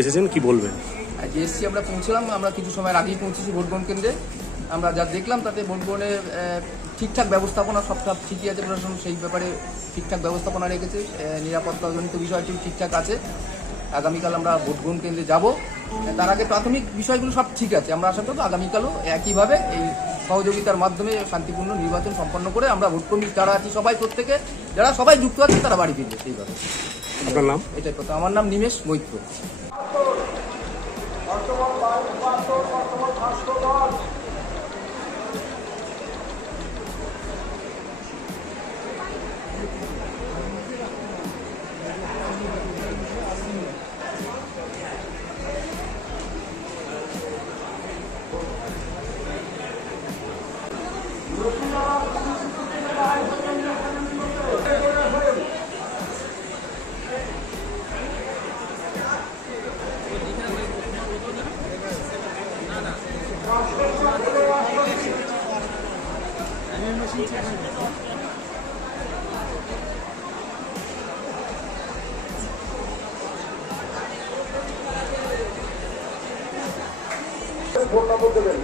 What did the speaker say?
এসেছেন, কি বলবেন? যে এসছি আমরা পৌঁছলাম, আমরা কিছু সময় আগেই পৌঁছেছি ভোট গ্রহণ কেন্দ্রে। আমরা যা দেখলাম, তাতে ভোট গ্রহণে ঠিকঠাক ব্যবস্থাপনা সব ঠিকই আছে প্রশাসন, সেই ব্যাপারে ঠিকঠাক ব্যবস্থাপনা রেখেছে। নিরাপত্তাজনিত বিষয়টি ঠিকঠাক আছে। আগামীকাল আমরা ভোট গ্রহণ কেন্দ্রে যাব। তার আগে প্রাথমিক বিষয়গুলো সব ঠিক আছে। আমরা আশা করব আগামীকালও একইভাবে এই সহযোগিতার মাধ্যমে শান্তিপূর্ণ নির্বাচন সম্পন্ন করে আমরা ভোট কর্মী যারা আছি, সবাই প্রত্যেকে, যারা সবাই যুক্ত আছে, তারা বাড়ি ফিরবে সেইভাবে। আপনার নাম? এটাই কথা আমার নাম নিমেশ মৈত্র। ভোট নম্বর দেবেন।